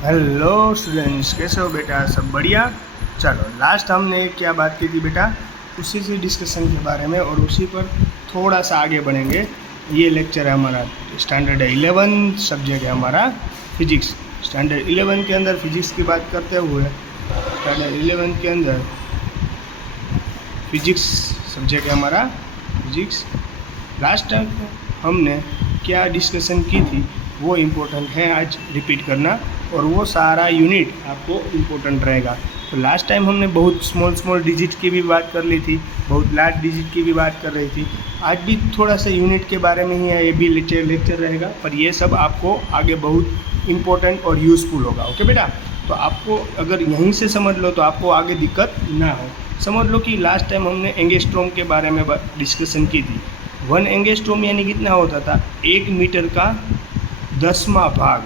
Hello students, कैसे हो बेटा? सब बढ़िया। चलो, लास्ट हमने क्या बात की थी बेटा? उसी से डिस्कशन के बारे में और उसी पर थोड़ा सा आगे बढ़ेंगे। ये लेक्चर है हमारा स्टैंडर्ड 11 सब्जेक्ट है हमारा फिजिक्स। स्टैंडर्ड 11 के अंदर फिजिक्स की बात करते हुए स्टैंडर्ड 11 के अंदर फिजिक्स सब्जेक्ट है हमारा फिजिक्स। लास्ट टाइम हमने क्या डिस्कशन की थी वो इम्पोर्टेंट है आज रिपीट करना, और वो सारा यूनिट आपको इम्पोर्टेंट रहेगा। तो लास्ट टाइम हमने बहुत स्मॉल डिजिट की भी बात कर ली थी, बहुत लार्ज डिजिट की भी बात कर रही थी। आज भी थोड़ा सा यूनिट के बारे में ही है, ये भी लेक्चर रहेगा, पर ये सब आपको आगे बहुत इम्पोर्टेंट और यूज़फुल होगा। ओके बेटा? तो आपको अगर यहीं से समझ लो तो आपको आगे दिक्कत ना हो। समझ लो कि लास्ट टाइम हमने एंगस्ट्रॉम के बारे में डिस्कशन की थी। 1 एंगस्ट्रॉम यानी कितना होता था? 1 मीटर का 10वां भाग,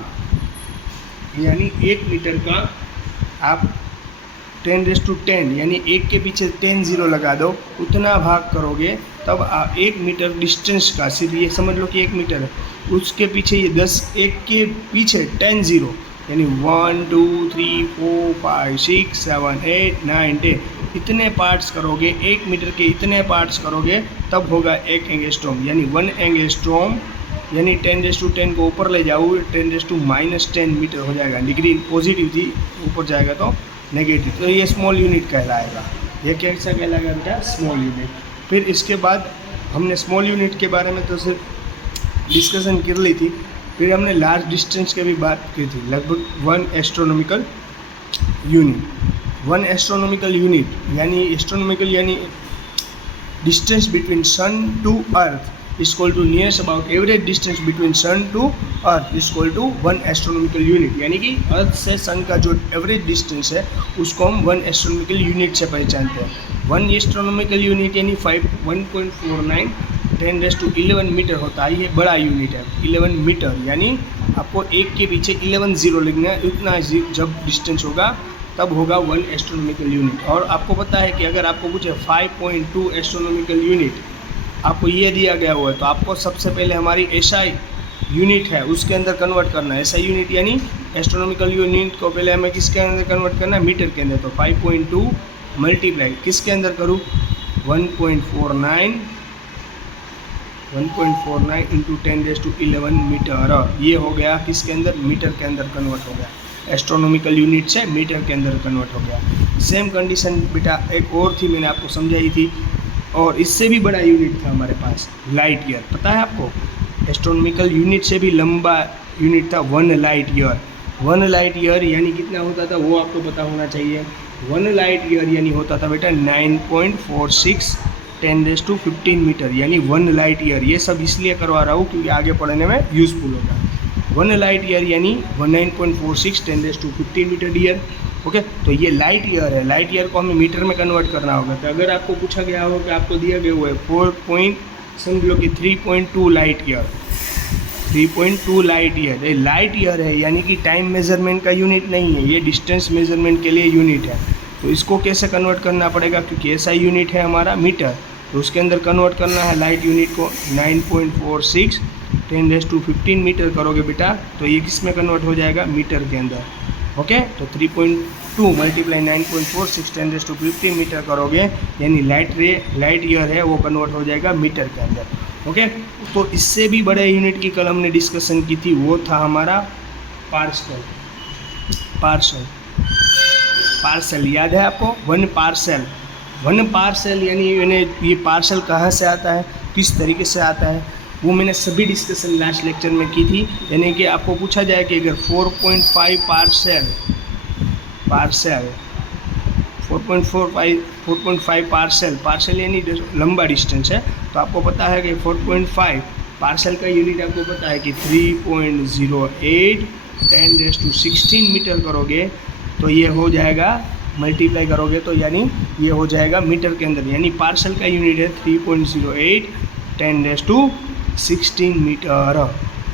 यानी 1 मीटर का आप 10⁻10 यानी 1 के पीछे 10 जीरो लगा दो, उतना भाग करोगे तब आप 1 मीटर डिस्टेंस का, सिर्फ ये समझ लो कि 1 मीटर है, उसके पीछे ये 10, 1 के पीछे 10 जीरो यानी 1 2 3 4 5 6 7 8 9 10 इतने पार्ट्स करोगे, 1 मीटर के इतने पार्ट्स करोगे तब होगा 1 एंगस्ट्रॉम। यानी 1 एंगस्ट्रॉम यानी 10⁻10 को ऊपर ले जाओ 10⁻−10 मीटर हो जाएगा। डिग्री पॉजिटिव थी, ऊपर जाएगा तो नेगेटिव, तो ये स्मॉल यूनिट कहलाएगा। ये कैसा कहलाएगा बेटा? Small unit. फिर इसके बाद हमने स्मॉल यूनिट के बारे में तो सिर्फ डिस्कशन कर ली थी। फिर हमने लार्ज डिस्टेंस की भी बात की थी, लगभग 1 एस्ट्रोनॉमिकल यूनिट। 1 एस्ट्रोनॉमिकल यूनिट यानी एस्ट्रोनॉमिकल यानी distance between sun to earth equal to nearest about average distance between sun to earth equal to 1 astronomical unit. यानी कि अर्थ से सन का जो एवरेज डिस्टेंस है उसको हम 1 एस्ट्रोनॉमिकल यूनिट से पहचानते हैं। 1 एस्ट्रोनॉमिकल यूनिट यानी 1.49 10⁻11 मीटर होता है। ये बड़ा यूनिट है, 11 मीटर, यानी आपको 1 के पीछे 11 जीरो लिखना है। इतना जब डिस्टेंस होगा तब होगा 1 एस्ट्रोनॉमिकल यूनिट। और आपको पता है कि अगर आपको पूछे 5.2 एस्ट्रोनॉमिकल यूनिट आपको ये दिया गया हुआ है, तो आपको सबसे पहले हमारी एसआई यूनिट है उसके अंदर कन्वर्ट करना है। एसआई यूनिट यानी एस्ट्रोनॉमिकल यूनिट को पहले हमें किसके अंदर कन्वर्ट करना है? मीटर के अंदर। तो 5.2 मल्टीप्लाई किसके अंदर करूँ? 1.49 इंटू 10⁻11 मीटर। ये हो गया किसके अंदर? मीटर के अंदर कन्वर्ट हो गया। एस्ट्रोनॉमिकल यूनिट से मीटर के अंदर कन्वर्ट हो गया। सेम कंडीशन बेटा एक और थी, मैंने आपको समझाई थी, और इससे भी बड़ा यूनिट था हमारे पास, लाइट ईयर। पता है आपको? एस्ट्रोनॉमिकल यूनिट से भी लंबा यूनिट था 1 लाइट ईयर। 1 लाइट ईयर यानी कितना होता था वो आपको पता होना चाहिए। 1 लाइट ईयर यानी होता था बेटा 9.46 10⁻15 मीटर, यानी 1 लाइट ईयर। ये सब इसलिए करवा रहा हूँ क्योंकि आगे पढ़ने में यूज़फुल होगा। 1 लाइट ईयर यानी 9.46 10⁻15 मीटर ईयर। ओके, तो ये लाइट ईयर है। लाइट ईयर को हमें मीटर में कन्वर्ट करना होगा। तो अगर आपको पूछा गया हो कि आपको दिया गया हुआ है समझ लो कि 3.2 लाइट ईयर, 3.2 लाइट ईयर, ये लाइट ईयर है, यानी कि टाइम मेजरमेंट का यूनिट नहीं है, ये डिस्टेंस मेजरमेंट के लिए यूनिट है। तो इसको कैसे कन्वर्ट करना पड़ेगा? क्योंकि ऐसा यूनिट है हमारा मीटर, तो उसके अंदर कन्वर्ट करना है लाइट यूनिट को। 9.46 10⁻15 मीटर करोगे बेटा तो ये किस में कन्वर्ट हो जाएगा? मीटर के अंदर। ओके, तो 3.2 मल्टीप्लाई 9.46 10⁻15 मीटर करोगे, यानी लाइट ईयर है वो कन्वर्ट हो जाएगा मीटर के अंदर। ओके, तो इससे भी बड़े यूनिट की कल हमने डिस्कशन की थी, वो था हमारा पार्सल। याद है आपको? 1 पार्सल यानी ये पार्सल कहाँ से आता है, किस तरीके से आता है, वो मैंने सभी डिस्कशन लास्ट लेक्चर में की थी। यानी कि आपको पूछा जाए कि अगर 4.5 पार्सल यानी लंबा डिस्टेंस है, तो आपको पता है कि 4.5 पार्सल का यूनिट आपको पता है कि 3.08 10⁻16 मीटर करोगे तो ये हो जाएगा, मल्टीप्लाई करोगे तो यानी ये हो जाएगा मीटर के अंदर। यानी पार्सल का यूनिट है 3.08 10⁻16 metre.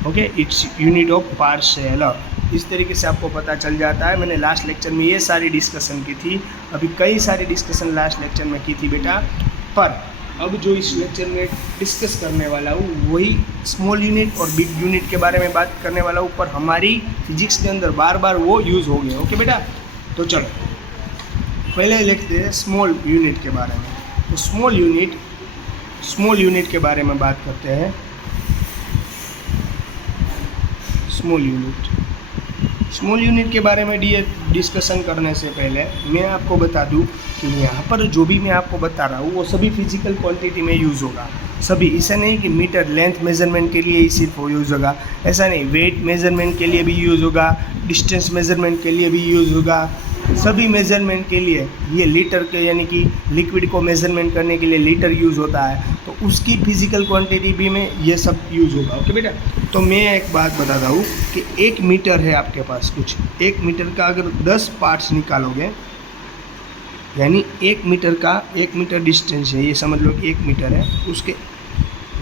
Okay, it's unit of parsec. इस तरीके से आपको पता चल जाता है। मैंने लास्ट लेक्चर में ये सारी डिस्कशन की थी, अभी कई सारी डिस्कशन लास्ट लेक्चर में की थी बेटा, पर अब जो इस लेक्चर में डिस्कस करने वाला हूँ वही स्मॉल यूनिट और बिग यूनिट के बारे में बात करने वाला हूँ, पर हमारी फिजिक्स के अंदर बार बार वो यूज़ हो गए। ओके बेटा, तो चलो पहले लिखते हैं स्मॉल यूनिट के बारे में। तो स्मॉल यूनिट के बारे में बात करते हैं। स्मॉल यूनिट के बारे में डिस्कशन करने से पहले मैं आपको बता दूं कि यहाँ पर जो भी मैं आपको बता रहा हूँ वो सभी फिजिकल क्वांटिटी में यूज़ होगा। सभी, ऐसा नहीं कि मीटर लेंथ मेजरमेंट के लिए ही सिर्फ वो यूज़ होगा, ऐसा नहीं। वेट मेजरमेंट के लिए भी यूज़ होगा, डिस्टेंस मेजरमेंट के लिए भी यूज़ होगा, सभी मेजरमेंट के लिए। ये लीटर के यानी कि लिक्विड को मेजरमेंट करने के लिए लीटर यूज़ होता है, तो उसकी फिजिकल क्वांटिटी भी में ये सब यूज़ होगा। ओके बेटा, तो मैं एक बात बताता हूँ कि 1 मीटर है आपके पास कुछ, 1 मीटर का अगर 10 पार्ट्स निकालोगे, यानी 1 मीटर डिस्टेंस है, ये समझ लो कि 1 मीटर है, उसके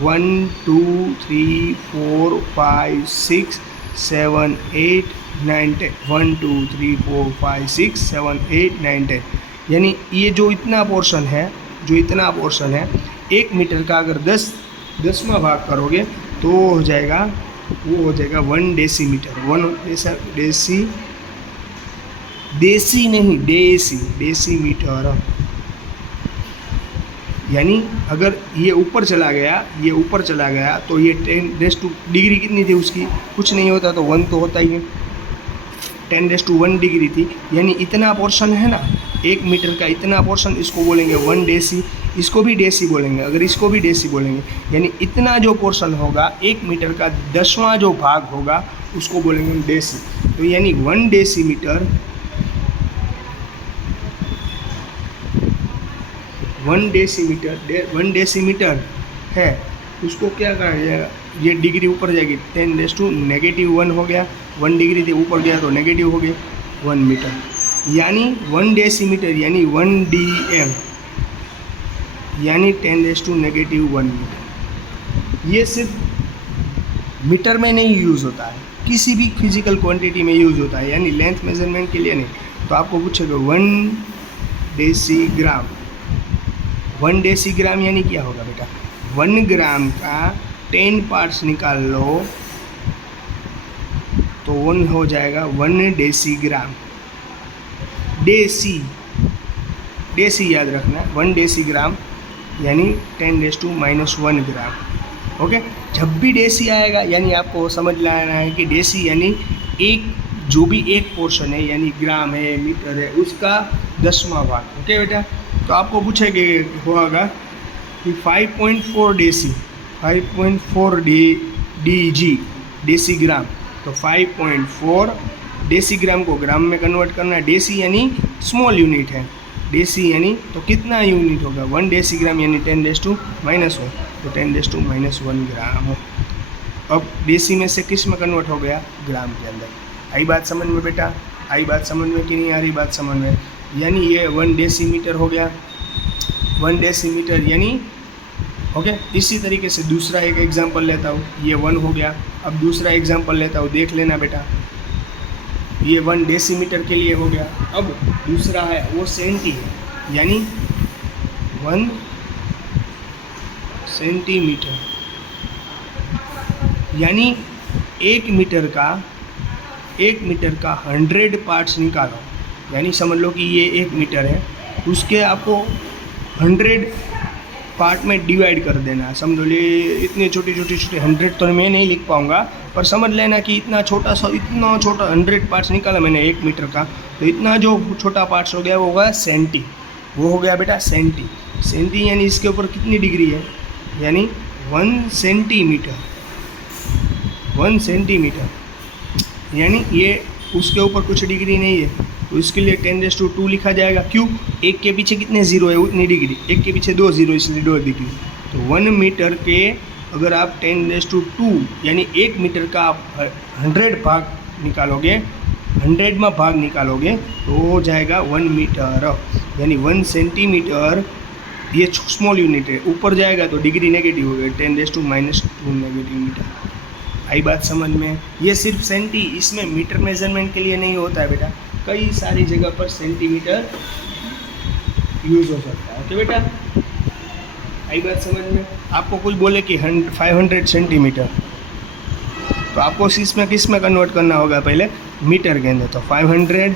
1 2 3 4 5 6 7 8 9 10 1 2 3 4 5 6 7 8 9 10, यानी ये जो इतना पोर्शन है 1 मीटर का अगर 10वां भाग करोगे तो हो जाएगा 1 डेसीमीटर। 1 डेसीमीटर। यानी अगर ये ऊपर चला गया तो ये 10 डिग्री कितनी थी उसकी, कुछ नहीं होता तो 1 तो होता ही है, 10⁻1 डिग्री थी। यानी इतना पोर्शन है ना 1 मीटर का, इतना पोर्शन, इसको बोलेंगे 1 डेसी, इसको भी डेसी बोलेंगे, अगर इसको भी डेसी बोलेंगे, यानी इतना जो पोर्शन होगा 1 मीटर का 10वां जो भाग होगा उसको बोलेंगे हम डेसी। तो यानी 1 डेसीमीटर 1 डेसीमीटर है, उसको क्या कहा जाएगा, ये डिग्री ऊपर जाएगी, 10⁻⁻1 हो गया, 1 डिग्री से ऊपर गया तो नेगेटिव हो गया 1 मीटर, यानी 1 डेसीमीटर यानी 1 dm, यानी 10⁻⁻1 मीटर। ये सिर्फ मीटर में नहीं यूज़ होता है, किसी भी फिजिकल क्वांटिटी में यूज़ होता है, यानी लेंथ मेजरमेंट के लिए नहीं। तो आपको पूछेगा 1 डेसीग्राम, 1 डेसीग्राम यानी क्या होगा बेटा, 1 ग्राम का 10 पार्ट्स निकाल लो तो 1 हो जाएगा 1 डेसीग्राम। डेसी याद रखना, 1 डेसीग्राम यानी 10⁻⁻1 ग्राम। ओके, जब भी डेसी आएगा यानी आपको समझ लाना है कि डेसी यानी जो भी एक पोर्शन है, यानी ग्राम है, मीटर है, उसका 10वां भाग। ओके बेटा, तो आपको पूछेंगे होगा कि 5.4 डेसी, 5.4 DG डेसीग्राम, तो 5.4 डेसीग्राम को ग्राम में कन्वर्ट करना है। डेसी यानी स्मॉल यूनिट है, डेसी यानी तो कितना यूनिट होगा, 1 डेसीग्राम यानी 10⁻⁻1, तो 10⁻⁻1 ग्राम हो। अब डेसी में से किस में कन्वर्ट हो गया, ग्राम के अंदर। आई बात समझ में बेटा, आई बात समझ में कि नहीं आ रही बात समझ में, यानी ये 1 डेसीमीटर हो गया, 1 डेसीमीटर यानी ओके। इसी तरीके से दूसरा एक एग्जांपल लेता हूँ, ये 1 हो गया। अब दूसरा एग्जांपल लेता हूँ, देख लेना बेटा, ये 1 डेसीमीटर के लिए हो गया। अब दूसरा है वो सेंटी है, यानी 1 सेंटीमीटर, यानी 1 मीटर का 100 पार्ट्स निकालो, यानी समझ लो कि ये 1 मीटर है, उसके आपको 100 पार्ट में डिवाइड कर देना है। समझ लो इतने छोटे 100 तो मैं नहीं लिख पाऊँगा, पर समझ लेना कि इतना छोटा 100 पार्ट्स निकाला मैंने 1 मीटर का, तो इतना जो छोटा पार्ट्स हो गया वो होगा सेंटी, वो हो गया बेटा सेंटी यानी इसके ऊपर कितनी डिग्री है, यानी 1 सेंटीमीटर, यानी ये उसके ऊपर कुछ डिग्री नहीं है, तो इसके लिए 10⁻2 लिखा जाएगा। क्यों, 1 के पीछे कितने जीरो है उतनी डिग्री, 1 के पीछे 2 जीरो, इसलिए 2 डिग्री। तो 1 मीटर के अगर आप 10⁻2 यानी 1 मीटर का आप 100 भाग निकालोगे, 100वां भाग निकालोगे तो हो जाएगा 1 मीटर, यानी 1 सेंटीमीटर। ये स्मॉल यूनिट है, ऊपर जाएगा तो डिग्री नेगेटिव हो गया, 10⁻2 नेगेटिव मीटर। आई बात समझ में। ये सिर्फ सेंटी, इसमें मीटर मेजरमेंट के लिए नहीं होता है बेटा, कई सारी जगह पर सेंटीमीटर यूज़ हो सकता है। ओके बेटा, आई बात समझ में। आपको कोई बोले कि 500 सेंटीमीटर, तो आपको इसमें किस में कन्वर्ट करना होगा, पहले मीटर के अंदर। तो 500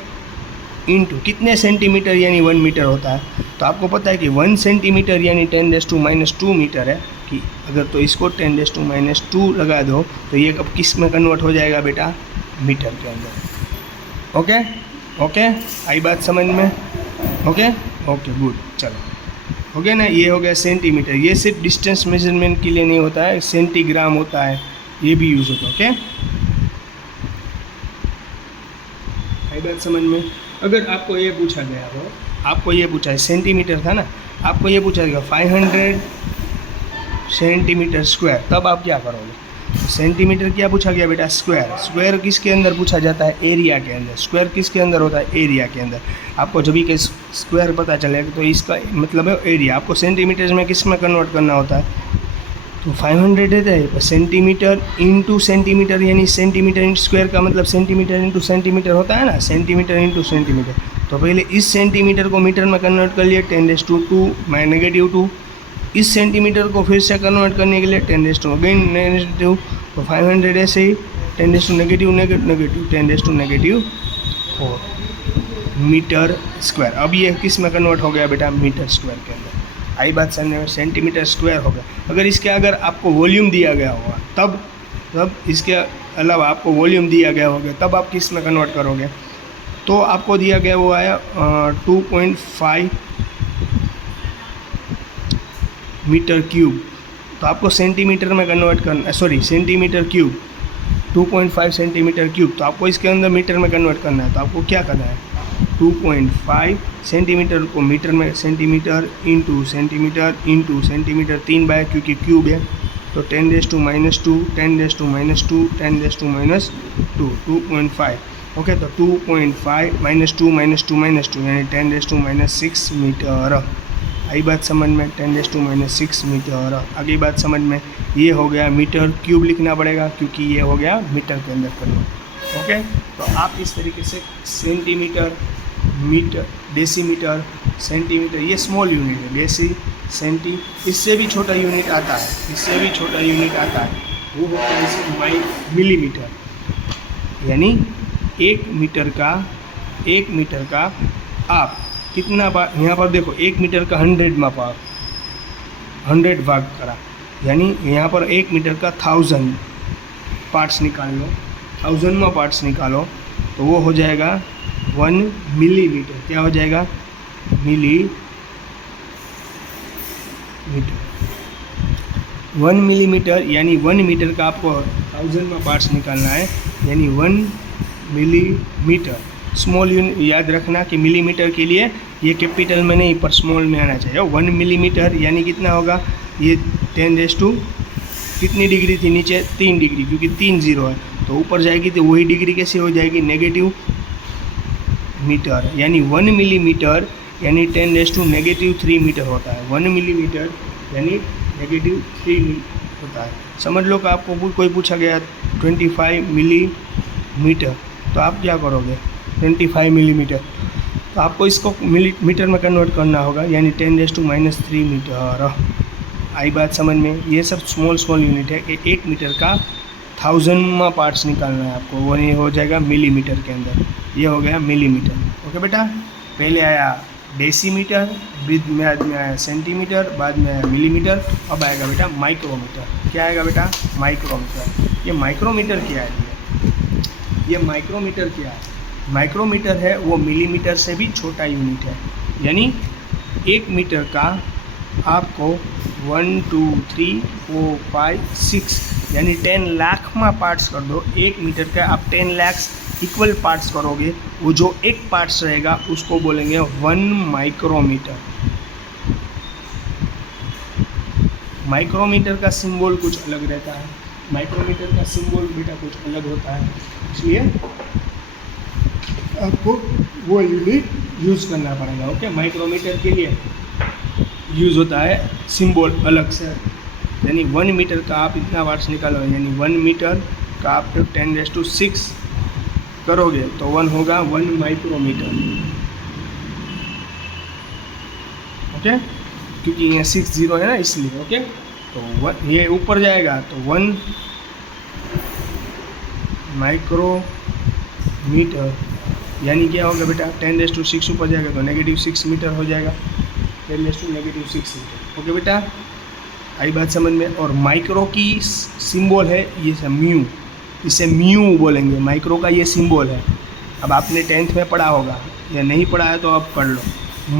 इंटू कितने सेंटीमीटर यानी 1 मीटर होता है। तो आपको पता है कि 1 सेंटीमीटर यानी 10⁻² मीटर है कि अगर, तो इसको 10⁻² लगा दो तो ये कब किस में कन्वर्ट हो जाएगा बेटा, मीटर के अंदर। ओके ओके, आई बात समझ में। ओके ओके गुड, चलो हो गया ना। ये हो गया सेंटीमीटर। ये सिर्फ डिस्टेंस मेजरमेंट के लिए नहीं होता है, सेंटीग्राम होता है, ये भी यूज़ होता है। ओके, आई बात समझ में। अगर आपको ये पूछा गया हो, आपको ये पूछा है, सेंटीमीटर था ना, आपको ये पूछा गया 500 सेंटीमीटर स्क्वायर, तब आप क्या करोगे। सेंटीमीटर क्या पूछा गया बेटा, स्क्वायर। स्क्वायर किसके अंदर पूछा जाता है, एरिया के अंदर। स्क्वायर किसके अंदर होता है, एरिया के अंदर। आपको जब भी स्क्वायर पता चलेगा तो इसका मतलब है एरिया। आपको सेंटीमीटर में किस में कन्वर्ट करना होता है, तो 500 देता है, सेंटीमीटर इंटू सेंटीमीटर यानी सेंटीमीटर इंटू स्क्वायर का मतलब सेंटीमीटर इंटू सेंटीमीटर होता है ना, सेंटीमीटर इंटू सेंटीमीटर। तो पहले इस सेंटीमीटर को मीटर में कन्वर्ट कर लिए 10⁻², मैं -2। इस सेंटीमीटर को फिर से कन्वर्ट करने के लिए 10⁻², तो 500 ऐसे ही 10⁻⁻⁻⁻4 मीटर स्क्वायर। अब ये किस में कन्वर्ट हो गया बेटा, मीटर स्क्वायर के अंदर। आई बात समझ में, सेंटीमीटर स्क्वायर हो गया। अगर इसके अगर आपको वॉल्यूम दिया गया होगा तब इसके अलावा आपको वॉल्यूम दिया गया होगा तब आप किस में कन्वर्ट करोगे। तो आपको दिया गया वो आया 2.5 मीटर क्यूब। तो आपको सेंटीमीटर में कन्वर्ट करना, sorry centimetre cube, 2.5 centimetre cube. तो आपको इसके अंदर मीटर में कन्वर्ट करना है। तो आपको क्या करना है, 2.5 सेंटीमीटर को मीटर में, centimetre into centimetre into centimetre 3 by, क्योंकि क्यूब है तो 10⁻², 10⁻², 10⁻², 2.5। ओके, तो 2.5 -2 यानी 10⁻6 मीटर। आई बात समझ में, 10⁻6 मीटर। आगे बात समझ में, ये हो गया मीटर क्यूब लिखना पड़ेगा क्योंकि ये हो गया मीटर के अंदर कन्वर्ट। ओके, तो आप इस तरीके से सेंटीमीटर, मीटर, डेसीमीटर, सेंटीमीटर, ये स्मॉल यूनिट है, डेसी, सेंटी। इससे भी छोटा यूनिट आता है, इससे भी छोटा यूनिट आता है, वो होता है इसे मिलीमीटर। यानी 1 मीटर का आप कितना बार, यहाँ पर देखो 1 मीटर का 100 भाग करा, यानी यहाँ पर 1 मीटर का 1000 पार्ट्स निकाल लो, 1000 पार्ट्स निकालो तो वो हो जाएगा 1 मिलीमीटर। क्या हो जाएगा, मिलीमीटर। 1 मिलीमीटर यानी 1 मीटर का आपको 1000 पार्ट्स निकालना है, यानी 1 मिलीमीटर। स्मॉल यूनिट याद रखना कि मिलीमीटर के लिए ये कैपिटल में नहीं पर स्मॉल में आना चाहिए। 1 मिलीमीटर यानी कितना होगा, ये 10⁻, कितनी डिग्री थी नीचे, 3 डिग्री, क्योंकि 3 0 है तो ऊपर जाएगी तो वही डिग्री कैसे हो जाएगी, नेगेटिव मीटर। यानी 1 मिलीमीटर यानी 10⁻³ मीटर होता है। 1 मिलीमीटर यानी -3 होता है। समझ लो कि आपको कोई पूछा गया 25 मिलीमीटर, तो आप क्या करोगे, 25 मिलीमीटर, तो आपको इसको मीटर में कन्वर्ट करना होगा, यानी 10⁻³ मीटर। आई बात समझ में। ये सब स्मॉल यूनिट है। 1 मीटर का 1000 पार्ट्स निकालना है आपको, वो ये हो जाएगा मिलीमीटर के अंदर। ये हो गया मिलीमीटर। ओके बेटा, पहले आया डेसीमीटर, बाद में आया सेंटीमीटर, बाद में आया मिलीमीटर, अब आएगा बेटा माइक्रोमीटर। क्या आएगा बेटा, माइक्रोमीटर। ये माइक्रोमीटर क्या है, ये माइक्रोमीटर क्या है, माइक्रोमीटर है वो मिलीमीटर से भी छोटा यूनिट है। यानी 1 मीटर का आपको 1 2 3 4 5 6 यानी 10 लाख में पार्ट्स कर दो। 1 मीटर का आप 10 लाख इक्वल पार्ट्स करोगे, वो जो एक पार्ट्स रहेगा उसको बोलेंगे 1 माइक्रोमीटर। माइक्रोमीटर का सिंबल कुछ अलग रहता है, माइक्रोमीटर का सिंबल बेटा कुछ अलग होता है, इसलिए आपको वो यूनिट यूज़ करना पड़ेगा। ओके, माइक्रोमीटर के लिए यूज़ होता है सिंबल अलग से। यानी 1 मीटर का आप इतना वाट्स निकालो, यानी 1 मीटर का आप 10⁻6 करोगे तो 1 होगा 1 माइक्रोमीटर। ओके, क्योंकि यहाँ 60 है ना इसलिए। ओके, तो ये ऊपर जाएगा तो 1 माइक्रोमीटर, यानी क्या होगा बेटा 10⁻⁶ ऊपर जाएगा तो -6 मीटर हो जाएगा, 10⁻⁻�6 मीटर। ओके बेटा, आई बात समझ में। और माइक्रो की सिंबल है ये म्यू, इसे म्यू बोलेंगे, माइक्रो का ये सिंबल है। अब आपने 10th में पढ़ा होगा या नहीं पढ़ा है तो आप पढ़ लो।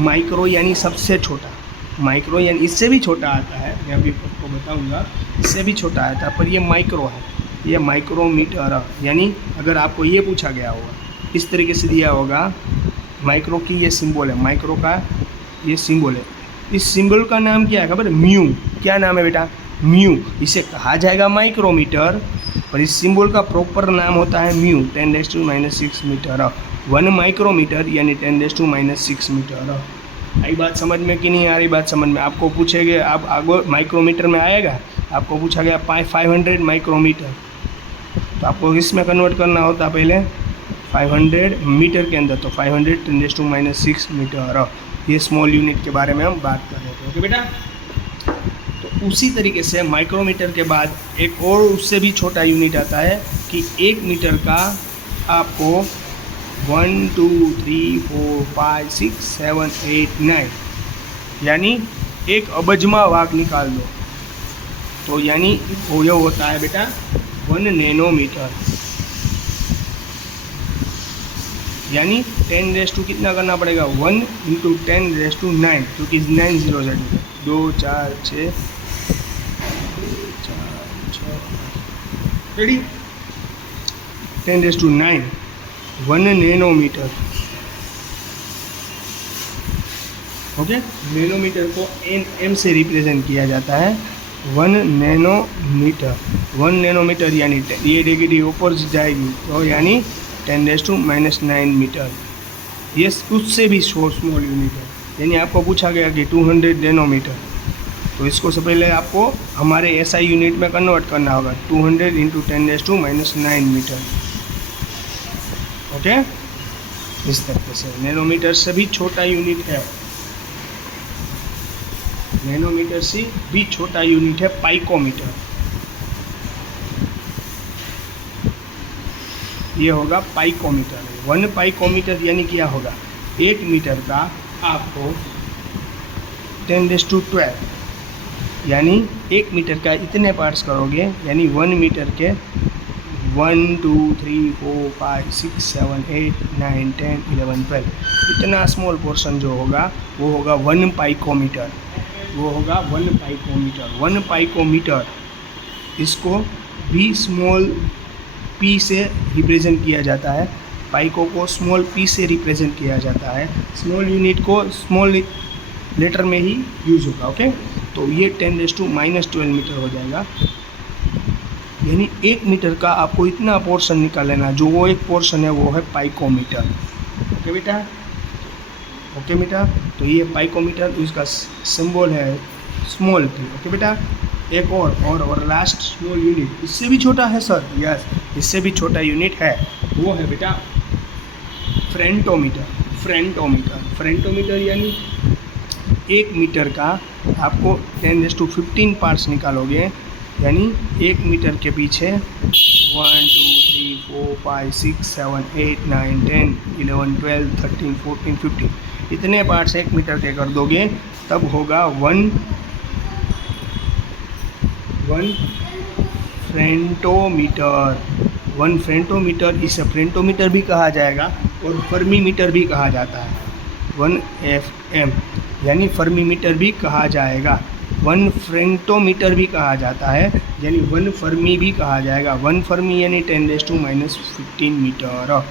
माइक्रो यानी सबसे छोटा, माइक्रो यानी इससे भी छोटा आता है, मैं अभी आपको बताऊंगा, इससे भी छोटा आता है, पर ये माइक्रो है, ये माइक्रोमीटर। यानी अगर आपको ये पूछा गया होगा, इस तरीके से दिया होगा, माइक्रो की ये सिंबल है, माइक्रो का ये सिंबल है, इस सिंबल का नाम क्या है खबर? म्यू। क्या नाम है बेटा? म्यू। इसे कहा जाएगा माइक्रोमीटर, पर इस सिंबल का प्रॉपर नाम होता है म्यू, 10⁻⁻⁶ मीटर। 1 माइक्रोमीटर यानी 10⁻⁻⁶ मीटर। आई बात समझ में कि नहीं आ रही बात समझ में? आपको पूछेंगे, आप आगे माइक्रोमीटर में आएगा, आपको पूछा गया 500 माइक्रोमीटर, तो आपको इसमें कन्वर्ट करना होता पहले 500 मीटर के अंदर, तो 500 10⁻⁻⁶ मीटर। ये स्मॉल यूनिट के बारे में हम बात कर रहे थे। ओके बेटा, तो उसी तरीके से माइक्रोमीटर के बाद एक और उससे भी छोटा यूनिट आता है कि 1 मीटर का आपको 1 2 3 4 5 6 7 8 9 यानी 1 अबजमा भाग निकाल दो, तो यानी वो ये होता है बेटा 1 नैनोमीटर, यानी 10 कितना करना पड़ेगा 1 × 10⁹, क्योंकि 9 0 से 2 4 6 रेडी, 10⁹ 1 नैनोमीटर। ओके, नैनोमीटर को एम से रिप्रेजेंट किया जाता है, 1 नैनोमीटर। 1 नैनोमीटर यानी ये डिग्री ऊपर जाएगी तो यानी 10⁻⁻⁹ मीटर। ये उससे भी स्मॉल यूनिट है, यानी आपको पूछा गया कि 200 नैनोमीटर, तो इसको से पहले आपको हमारे SI यूनिट में कन्वर्ट करना होगा, 200 × 10⁻⁹ मीटर। ओके, इस तरीके से नैनोमीटर से भी छोटा यूनिट है, नैनोमीटर से भी छोटा यूनिट है पाइकोमीटर। ये होगा पाइकोमीटर। 1 पाइकोमीटर यानी क्या होगा, 1 मीटर का आपको 10⁻12, यानी 1 मीटर का इतने पार्ट्स करोगे, यानी 1 मीटर के 1 2 3 4 5 6 7 8 9 10 11 12 इतना स्मॉल पोर्शन जो होगा वो होगा 1 पाइकोमीटर, वो होगा 1 पाइकोमीटर। 1 पाइकोमीटर इसको भी स्मॉल p से रिप्रेजेंट किया जाता है, पाइको को स्मॉल p से रिप्रेजेंट किया जाता है, स्मॉल यूनिट को स्मॉल लेटर में ही यूज होगा। ओके, तो ये 10⁻⁻12 मीटर हो जाएगा, यानी 1 मीटर का आपको इतना पोर्शन निकाल लेना, जो वो एक पोर्शन है वो है पाइकोमीटर। ओके बेटा, ओके बेटा, तो ये पाइकोमीटर, इसका सिंबल है स्मॉल p। ओके बेटा, एक और लास्ट स्मॉल यूनिट, इससे भी छोटा है सर, यस इससे भी छोटा यूनिट है, वो है बेटा फ्रेंटोमीटर। फ्रेंटोमीटर यानी 1 मीटर का आपको 10⁻15 पार्ट्स निकालोगे, यानी 1 मीटर के पीछे 1 2 3 4 5 6 7 8 9 10 11 12 13 14 15 इतने पार्ट्स 1 मीटर के कर दोगे, तब होगा 1 फ्रेंटोमीटर। 1 फ्रेंटोमीटर, इसे फ्रेंटोमीटर भी कहा जाएगा और फर्मीमीटर भी कहा जाता है, 1 FM यानी फर्मीमीटर भी कहा जाएगा, 1 फ्रेंटोमीटर भी कहा जाता है, यानी 1 फर्मी भी कहा जाएगा। 1 फर्मी यानी 10⁻15 मीटर।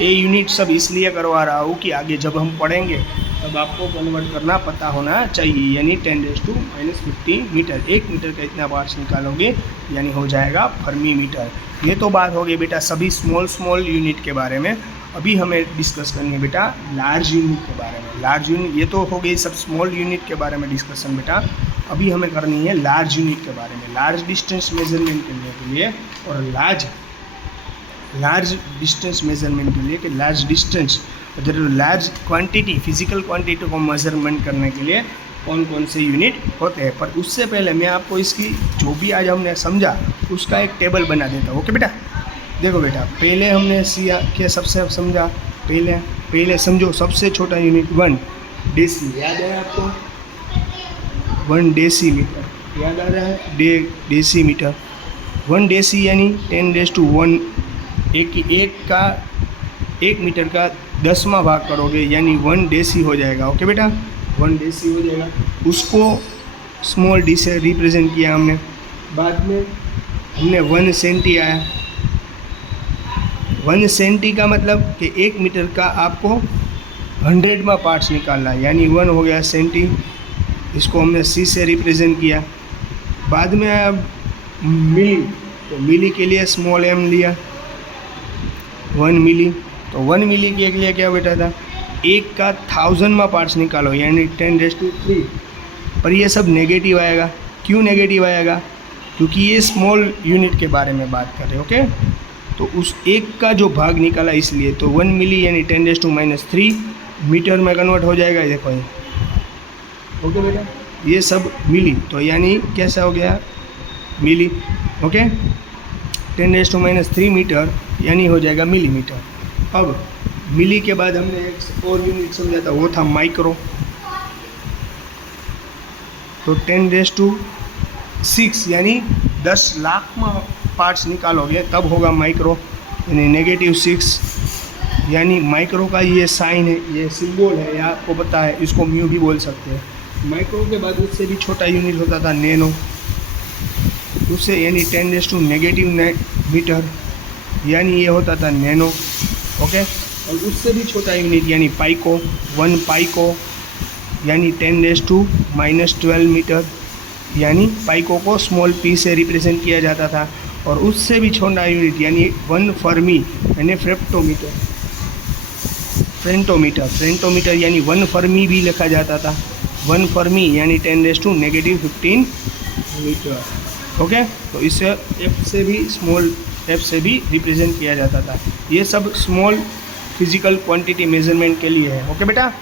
ये यूनिट सब इसलिए करवा रहा हूँ कि आगे जब हम पढ़ेंगे तब आपको कन्वर्ट करना पता होना चाहिए, यानी 10⁻15 मीटर। 1 मीटर का इतना पार्ट्स निकालोगे यानी हो जाएगा फर्मी मीटर। ये तो बात हो गई बेटा सभी स्मॉल यूनिट के बारे में। अभी हमें डिस्कस करनी है बेटा लार्ज यूनिट के बारे में। लार्ज यूनिट, ये तो हो गई सब स्मॉल यूनिट के बारे में डिस्कशन बेटा, अभी हमें करनी है लार्ज यूनिट के बारे में। लार्ज डिस्टेंस मेजरमेंट करने के लिए और लार्ज डिस्टेंस मेजरमेंट के लिए कि large distance large quantity, physical quantity को मेजरमेंट करने के लिए कौन कौन से यूनिट होते हैं। पर उससे पहले मैं आपको इसकी जो भी आज हमने समझा उसका एक टेबल बना देता हूँ। ओके बेटा, देखो बेटा, पहले हमने सिया क्या सबसे समझा, पहले समझो सबसे छोटा यूनिट 1 डेसी, याद है आपको 1 डेसीमीटर, याद आ रहा है डेसीमीटर। 1 डेसी यानी 10⁻⁴, एक मीटर का 10वां भाग करोगे यानी 1 डेसी हो जाएगा। ओके बेटा, 1 डेसी हो जाएगा। उसको स्मॉल डी से रिप्रेजेंट किया हमने। बाद में हमने 1 सेंटी आया। 1 सेंटी का मतलब कि 1 मीटर का आपको 100वां पार्ट्स निकालना है, यानी 1 हो गया सेंटी। इसको हमने सी से रिप्रेजेंट किया। बाद में आया मिली, तो मिली के लिए स्मॉल एम लिया, 1 मिली। तो 1 मिली के लिए क्या बेटा था, 1 का 1000वां पार्ट्स निकालो यानी 10⁻³ पर ये सब नेगेटिव आएगा। क्यों नेगेटिव आएगा, क्योंकि ये स्मॉल यूनिट के बारे में बात कर रहे हैं। ओके, तो उस 1 का जो भाग निकाला इसलिए, तो 1 मिली यानी 10⁻³ मीटर में कन्वर्ट हो जाएगा। देखो ये, ओके बेटा, ये सब मिली, तो यानी कैसा हो गया मिली। ओके, 10⁻³ मीटर यानी हो जाएगा मिलीमीटर। अब मिली के बाद हमने एक और यूनिट समझा था, वो था माइक्रो। तो 10⁻⁶ यानी 10 लाख पार्ट्स निकालोगे तब होगा माइक्रो, यानी -6, यानी माइक्रो का ये साइन है, ये सिंबल है, ये आपको पता है, इसको म्यू भी बोल सकते हैं। माइक्रो के बाद उससे भी छोटा यूनिट होता था नैनो, उससे यानी 10⁻⁻⁰ मीटर, यानी ये होता था नैनो। ओके, और उससे भी छोटा यूनिट यानी पाइको, 1 पाइको यानी 10⁻⁻12 मीटर, यानी पाइको को स्मॉल पी से रिप्रेजेंट किया जाता था। और उससे भी छोटा यूनिट यानी 1 फर्मी यानी फ्रेंटोमीटर यानी 1 फर्मी भी लिखा जाता था। 1 फर्मी यानी 10⁻⁻15 मीटर। ओके, तो इसे एफ से भी स्मॉल एफ से भी रिप्रेजेंट किया जाता था। ये सब स्मॉल फिजिकल क्वांटिटी मेजरमेंट के लिए है। ओके बेटा,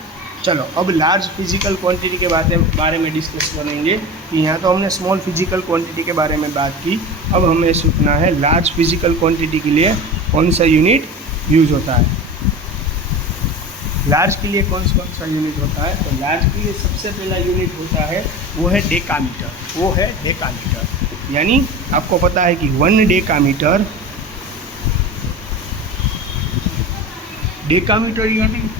चलो अब लार्ज फिजिकल क्वांटिटी के बारे में डिस्कस करेंगे। यहाँ तो हमने स्मॉल फिजिकल क्वांटिटी के बारे में बात की, अब हमें सीखना है लार्ज फिजिकल क्वांटिटी के लिए कौन सा यूनिट यूज होता है। लार्ज के लिए कौन सा यूनिट होता है, तो लार्ज के लिए सबसे पहला यूनिट होता है वो है डेकामीटर। यानी आपको पता है कि 1 डेकामीटर यानी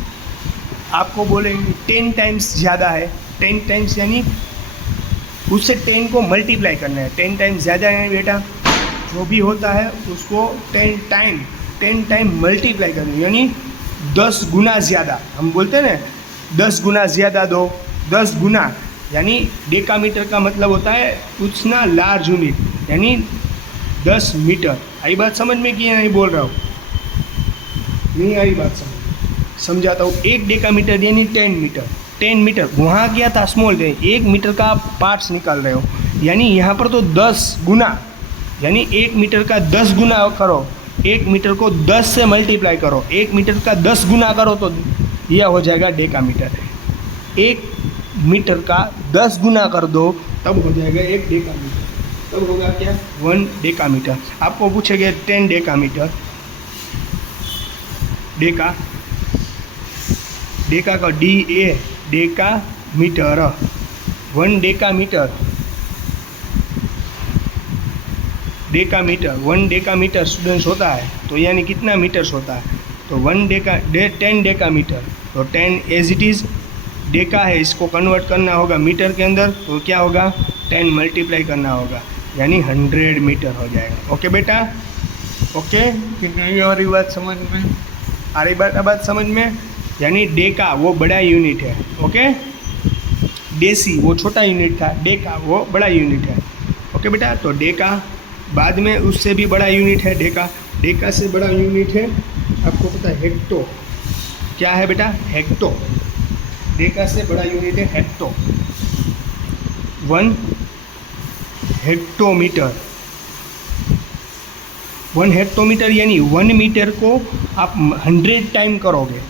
आपको बोलेंगे 10 टाइम्स ज़्यादा है। 10 टाइम्स यानी उससे 10 को मल्टीप्लाई करना है। 10 टाइम्स ज़्यादा है बेटा, जो भी होता है उसको 10 टाइम मल्टीप्लाई करना, यानी 10 गुना ज़्यादा। हम बोलते हैं ना 10 गुना ज़्यादा दो, 10 गुना, यानी डेकामीटर का मतलब होता है उतना लार्ज यूनिट, यानी 10 मीटर। आई बात समझ में कि नहीं बोल रहा हूँ, नहीं आई बात समझाता हूँ। 1 डेकामीटर यानी 10 मीटर वहाँ क्या था स्मॉल थे, 1 मीटर का आप पार्ट्स निकाल रहे हो, यानी यहाँ पर तो 10 गुना, यानी 1 मीटर का 10 गुना करो, 1 मीटर को 10 से मल्टीप्लाई करो, 1 मीटर का 10 गुना करो तो यह हो जाएगा डेकामीटर। 1 मीटर का 10 गुना कर दो तब हो जाएगा 1 डेकामीटर, तब होगा क्या 1 डेकामीटर। आपको पूछेंगे 10 डेकामीटर, डेका का DA decametre, 1 decametre 1 decametre students होता है, तो यानी कितना मीटर्स होता है, तो 10 डेकामीटर, तो 10 एज इट इज़ डेका है, इसको कन्वर्ट करना होगा मीटर के अंदर, तो क्या होगा 10 मल्टीप्लाई करना होगा, यानी 100 मीटर हो जाएगा। ओके बेटा, ओके, कितनी और बात समझ में आ रही, बात समझ में, यानी डेका वो बड़ा यूनिट है। ओके, डेसी वो छोटा यूनिट था, डेका वो बड़ा यूनिट है। ओके बेटा, तो डेका, बाद में उससे भी बड़ा यूनिट है डेका से बड़ा यूनिट है आपको पता है हेक्टो। क्या है बेटा, हेक्टो। डेका से बड़ा यूनिट है हेक्टो, 1 हेक्टोमीटर। 1 हेक्टोमीटर यानी 1 मीटर को आप 100 टाइम करोगे,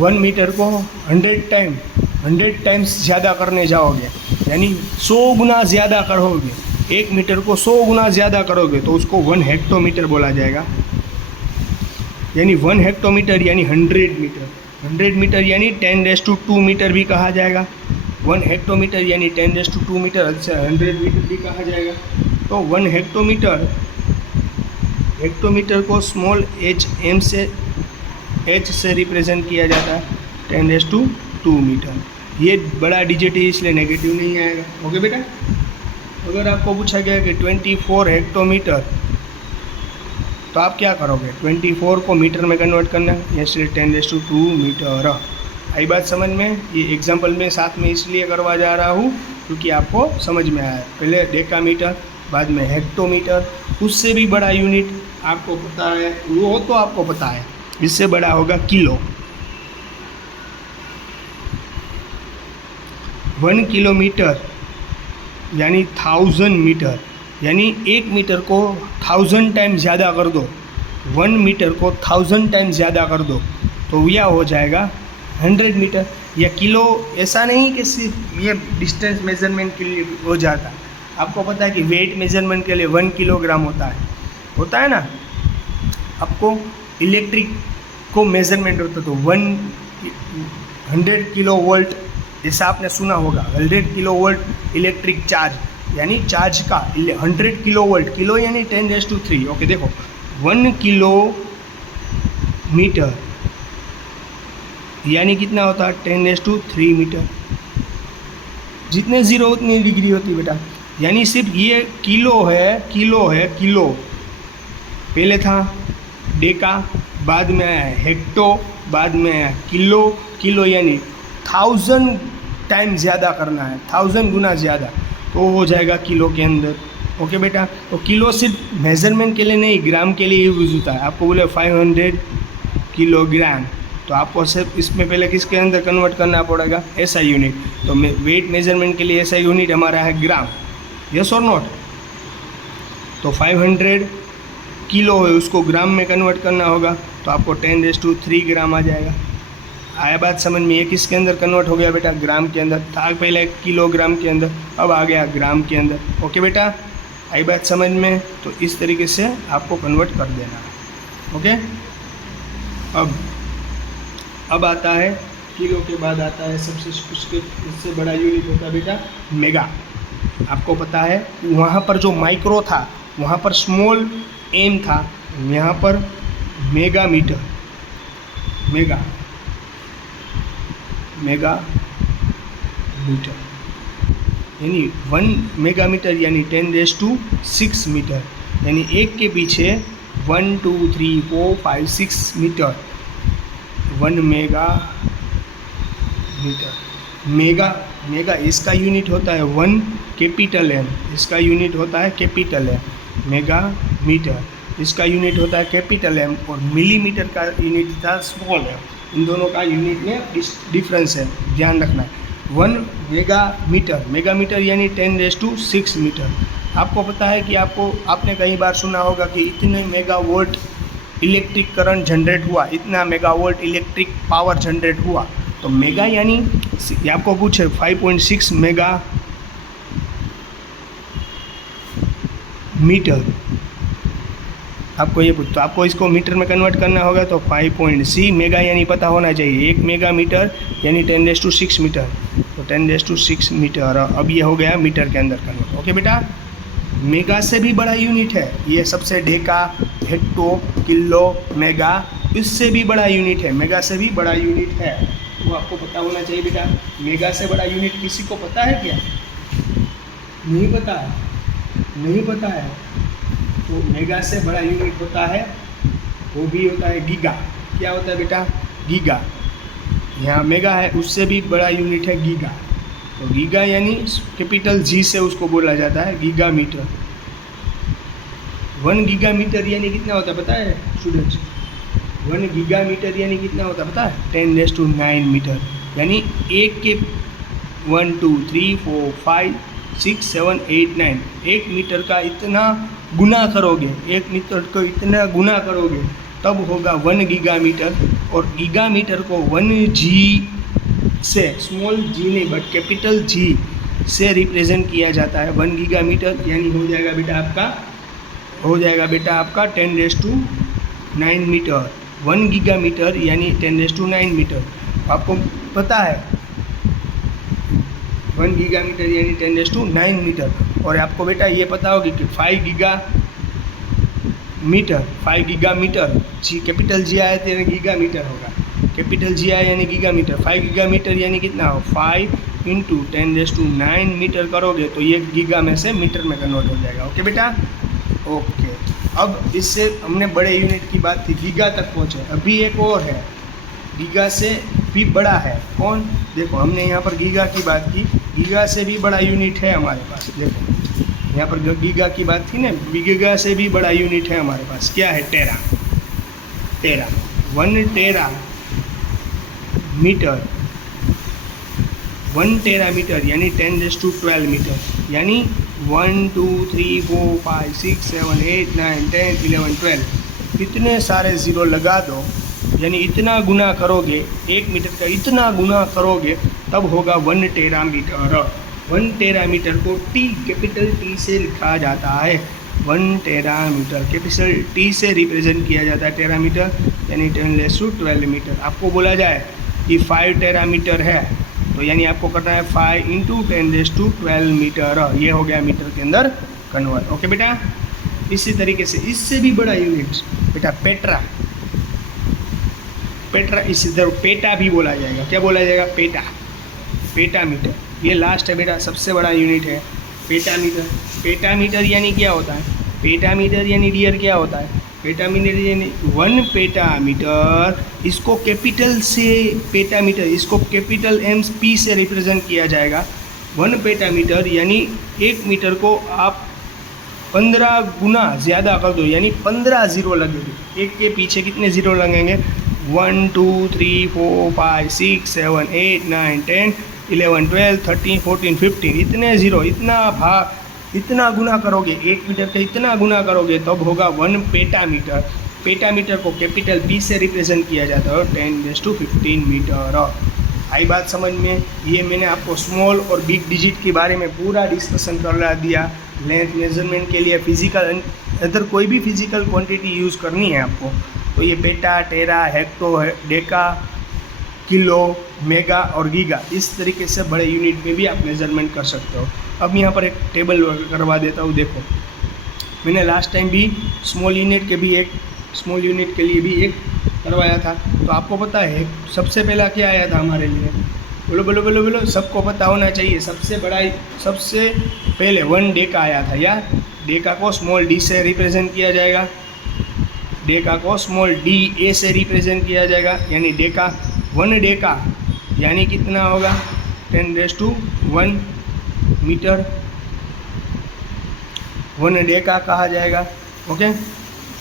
1 मीटर को 100 टाइम 100 टाइम्स ज़्यादा करने जाओगे, यानी 100 गुना ज़्यादा करोगे, 1 मीटर को 100 गुना ज़्यादा करोगे तो उसको 1 हेक्टोमीटर बोला जाएगा। यानी 1 हेक्टोमीटर यानी 100 मीटर, 100 मीटर यानी 10⁻² मीटर भी कहा जाएगा। 1 हेक्टोमीटर यानी 10⁻² मीटर, अच्छा 100 मीटर भी कहा जाएगा। तो 1 हेक्टोमीटर, हेक्टोमीटर को स्मॉल h से रिप्रेजेंट किया जाता है, 10⁻² मीटर। ये बड़ा डिजिट है इसलिए नेगेटिव नहीं आएगा। ओके बेटा। अगर आपको पूछा गया कि 24 हेक्टोमीटर, तो आप क्या करोगे? 24 को मीटर में कन्वर्ट करना है, इसलिए 10⁻² मीटर। आई बात समझ में? ये एग्जांपल में साथ में इसलिए करवा जा रहा हूँ क्योंकि आपको समझ में आया। पहले डेकामीटर, बाद में हेक्टोमीटर, उससे भी बड़ा यूनिट आपको पता है, वो तो आपको पता है, इससे बड़ा होगा किलो। 1 किलोमीटर यानी 1000 मीटर, यानी 1 मीटर को 1000 टाइम ज़्यादा कर दो, 1 मीटर को 1000 टाइम ज़्यादा कर दो तो यह हो जाएगा 100 मीटर या किलो। ऐसा नहीं कि सिर्फ ये डिस्टेंस मेजरमेंट के लिए हो जाता है। आपको पता है कि वेट मेजरमेंट के लिए 1 किलोग्राम होता है ना। आपको इलेक्ट्रिक को मेजरमेंट होता तो 100 किलो वोल्ट, जैसा आपने सुना होगा 100 किलो वोल्ट इलेक्ट्रिक चार्ज, यानी चार्ज का 100 किलो वोल्ट, किलो यानी 10⁻3। ओके देखो 1 किलो मीटर यानी कितना होता है? 10⁻3 मीटर। जितने ज़ीरो उतनी डिग्री होती है बेटा। यानी सिर्फ ये किलो है। पहले था डेका, बाद में आया हेक्टो, बाद में आया किलो यानी 1000 टाइम ज़्यादा करना है, 1000 गुना ज़्यादा, तो हो जाएगा किलो के अंदर। ओके बेटा। तो किलो सिर्फ मेजरमेंट के लिए नहीं, ग्राम के लिए यूज़ होता है। आपको बोले 500 किलोग्राम, तो आपको सिर्फ इसमें पहले किसके अंदर कन्वर्ट करना पड़ेगा? ऐसा यूनिट। तो वेट मेजरमेंट के लिए ऐसा यूनिट हमारा है ग्राम। यस और नॉट? तो 500 किलो है, उसको ग्राम में कन्वर्ट करना होगा तो आपको 10⁻3 ग्राम आ जाएगा। आया बात समझ में? ये किसके अंदर कन्वर्ट हो गया बेटा? ग्राम के अंदर था पहले किलोग्राम के अंदर, अब आ गया ग्राम के अंदर। ओके बेटा, आई बात समझ में? तो इस तरीके से आपको कन्वर्ट कर देना है। ओके। अब आता है किलो के बाद आता है सबसे इससे बड़ा यूनिट होता है बेटा मेगा। आपको पता है वहाँ पर जो माइक्रो था वहाँ पर स्मॉल एम था, यहाँ पर मेगा मीटर, मेगा मीटर यानी 1 मेगा मीटर यानी 10⁻6 मीटर, यानी एक के पीछे 1 2 3 4 5 6 मीटर 1 मेगा मीटर। मेगा इसका यूनिट होता है 1 कैपिटल एम, इसका यूनिट होता है कैपिटल एम। मेगा मीटर इसका यूनिट होता है कैपिटल एम, और मिलीमीटर का यूनिट था स्मॉल एम। इन दोनों का यूनिट में डिफरेंस है, ध्यान रखना है। 1 मेगा मीटर यानी 10⁻6 मीटर। आपको पता है कि आपने कई बार सुना होगा कि इतने मेगावोल्ट इलेक्ट्रिक करंट जनरेट हुआ, इतना मेगावोल्ट इलेक्ट्रिक पावर जनरेट हुआ। तो मेगा यानी आपको पूछे 5.6 मेगा मीटर, आपको ये पूछ, तो आपको इसको मीटर में कन्वर्ट करना होगा तो 5.6 मेगा यानी पता होना चाहिए। 1 मेगा मीटर यानी 10⁻6 मीटर, तो 10⁻6 मीटर। अब ये हो गया मीटर के अंदर कन्वर्ट। ओके बेटा। मेगा से भी बड़ा यूनिट है ये, सबसे डेका, हेक्टो, किलो, मेगा, इससे भी बड़ा यूनिट है, मेगा से भी बड़ा यूनिट है, वो आपको पता होना चाहिए बेटा। मेगा से बड़ा यूनिट किसी को पता है क्या? नहीं पता है। तो मेगा से बड़ा यूनिट होता है, वो भी होता है गीगा। क्या होता है बेटा? गीगा। यहाँ मेगा है, उससे भी बड़ा यूनिट है गीगा। तो गीगा यानी कैपिटल जी से उसको बोला जाता है गीगा मीटर। 1 गीगा मीटर यानी कितना होता है पता है स्टूडेंट्स? 1 गीगा मीटर यानी कितना होता है पता है? 10⁻9 मीटर। यानी एक के 1 2 3 4 5 6 7 8 9 1 मीटर का इतना गुना करोगे, 1 मीटर को इतना गुना करोगे तब होगा 1 गीगा मीटर। और गीगा मीटर को 1 G से, स्मॉल जी नहीं बट कैपिटल जी से रिप्रेजेंट किया जाता है। 1 गीगामीटर यानी हो जाएगा बेटा आपका 10⁻⁹ मीटर। 1 गीगामीटर यानी 10⁻⁹ मीटर। आपको पता है 1 गीगामीटर यानी 10⁻⁹ मीटर। और आपको बेटा ये पता होगी कि 5 गीगामीटर जी कैपिटल जी आया तो यानी गीगामीटर होगा। कैपिटल जी आया यानी गीगामीटर। 5 गीगामीटर यानी कितना हो, 5 × 10⁻⁹ मीटर करोगे तो ये गीगा में से मीटर में कन्वर्ट हो जाएगा। ओके बेटा, ओके। अब इससे हमने बड़े यूनिट की बात थी, गीगा तक पहुँचे। अभी एक और है, गीगा से भी बड़ा है। कौन? देखो हमने यहाँ पर गीगा की बात की, गीगा से भी बड़ा यूनिट है हमारे पास। देखो यहाँ पर गीगा की बात थी ना, गीगा से भी बड़ा यूनिट है हमारे पास। क्या है? टेरा। 1 टेरा मीटर, 1 टेरा मीटर यानी 10⁻12 मीटर, यानी 1 2 3 4 5 6 7 8 9 10 11 12 इतने सारे ज़ीरो लगा दो, यानी इतना गुना करोगे, 1 मीटर का इतना गुना करोगे तब होगा 1 टेरा मीटर। 1 टेरा मीटर को कैपिटल टी से लिखा जाता है। 1 टेरा मीटर कैपिटल टी से रिप्रेजेंट किया जाता है। टेरा मीटर यानी 10⁻12 मीटर। आपको बोला जाए कि 5 टेरा मीटर है तो यानी आपको करना है 5 × 10⁻12 मीटर। ये हो गया मीटर के अंदर कन्वर्ट। ओके बेटा, इसी तरीके से इससे भी बड़ा यूनिट बेटा पेट्रा। इसी तरह पेटा भी बोला जाएगा। क्या बोला जाएगा? PETA metre. ये लास्ट है बेटा, सबसे बड़ा यूनिट है पेटा मीटर। पेटा मीटर यानी क्या होता है? पेटा मीटर यानी डियर क्या होता है? पेटा मीटर यानी 1 पेटा मीटर। इसको कैपिटल से पेटा मीटर, इसको कैपिटल MP से रिप्रेजेंट किया जाएगा। 1 पेटा मीटर यानी 1 मीटर को आप 15 गुना ज़्यादा कर दो, यानी 15 ज़ीरो लगेंगे। एक के पीछे कितने ज़ीरो लगेंगे? 1 2 3 4 5 6 7 8 9 10 11 12 13 14 15 इतने ज़ीरो, इतना गुना करोगे, 1 मीटर का इतना गुना करोगे तब होगा 1 पेटा मीटर। पेटा मीटर को कैपिटल P से रिप्रेजेंट किया जाता है 10⁻15 मीटर। आई बात समझ में? ये मैंने आपको स्मॉल और बिग डिजिट के बारे में पूरा डिस्कशन करवा दिया। लेंथ मेजरमेंट के लिए फिजिकल, अदर कोई भी फिजिकल क्वांटिटी यूज़ करनी है आपको तो ये पेटा, टेरा, हेक्टो, डेका, किलो, मेगा और गीगा, इस तरीके से बड़े यूनिट में भी आप मेजरमेंट कर सकते हो। अब यहाँ पर एक टेबल करवा देता हूँ। देखो मैंने लास्ट टाइम भी स्मॉल यूनिट के लिए भी एक करवाया था। तो आपको पता है सबसे पहला क्या आया था हमारे लिए? बोलो, सबको पता होना चाहिए। सबसे पहले 1 डेका आया था। या डेका को स्मॉल d से रिप्रेजेंट किया जाएगा, डेका को स्मॉल da से रिप्रेजेंट किया जाएगा, यानी डेका 1 डेका यानी कितना होगा? 10⁻1 मीटर 1 डेका कहा जाएगा। ओके,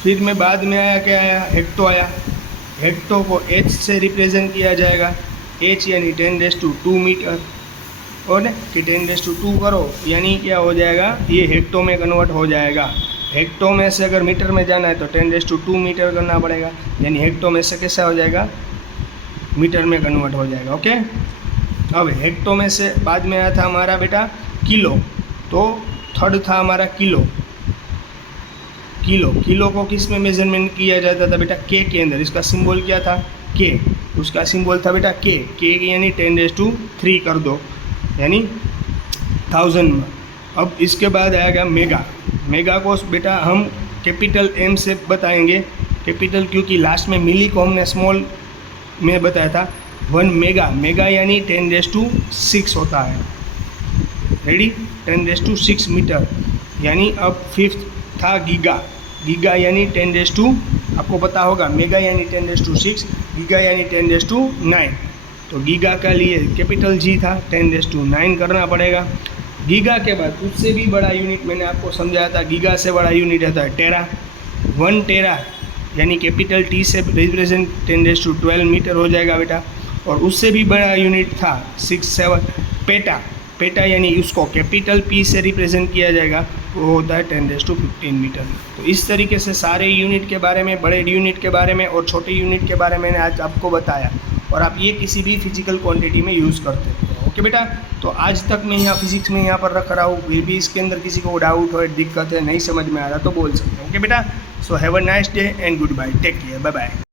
फिर में बाद में आया क्या आया? हेक्टो आया। हेक्टो को h से रिप्रेजेंट किया जाएगा, h यानी 10⁻2 मीटर। और कि 10⁻2 करो यानी क्या हो जाएगा? ये हेक्टो में कन्वर्ट हो जाएगा। हेक्टो में से अगर मीटर में जाना है तो 10⁻2 मीटर करना पड़ेगा, यानी हेक्टो में से कैसा हो जाएगा? मीटर में कन्वर्ट हो जाएगा। ओके, अब हेक्टो में से बाद में आया था हमारा बेटा किलो। तो थर्ड था हमारा किलो को किस में मेजरमेंट किया जाता था बेटा? के अंदर। इसका सिंबल क्या था? के। उसका सिंबल था बेटा के यानी 10⁻3 कर दो, यानी 1000 में। अब इसके बाद आएगा मेगा को बेटा हम कैपिटल M से बताएंगे, कैपिटल, क्योंकि लास्ट में मिली को हमने स्मॉल में बताया था। 1 मेगा यानी 10⁻6 होता है। रेडी? 10⁻6 मीटर। यानी अब 5th था गीगा यानी 10⁻, आपको पता होगा मेगा यानी 10⁻6, गीगा यानी 10⁻9। तो गीगा का लिए कैपिटल G था, 10⁻9 करना पड़ेगा। गीगा के बाद उससे भी बड़ा यूनिट मैंने आपको समझाया था, गीगा से बड़ा यूनिट आता है टेरा। 1 टेरा यानी कैपिटल T से रिप्रेजेंट 10⁻12 मीटर हो जाएगा बेटा। और उससे भी बड़ा यूनिट था 6 7 पेटा यानी उसको कैपिटल P से रिप्रेजेंट किया जाएगा, वो होता है 10⁻15 मीटर। तो इस तरीके से सारे यूनिट के बारे में, बड़े यूनिट के बारे में और छोटे यूनिट के बारे में मैंने आज आपको बताया। और आप ये किसी भी फिजिकल क्वांटिटी में यूज़ करते हो। ओके बेटा, तो आज तक मैं यहाँ फिजिक्स में यहाँ पर रख रहा हूँ, फिर भी इसके अंदर किसी को डाउट हो, दिक्कत है, नहीं समझ में आ रहा तो बोल सकते हो। ओके बेटा, so have a nice day and good bye, take care, bye bye.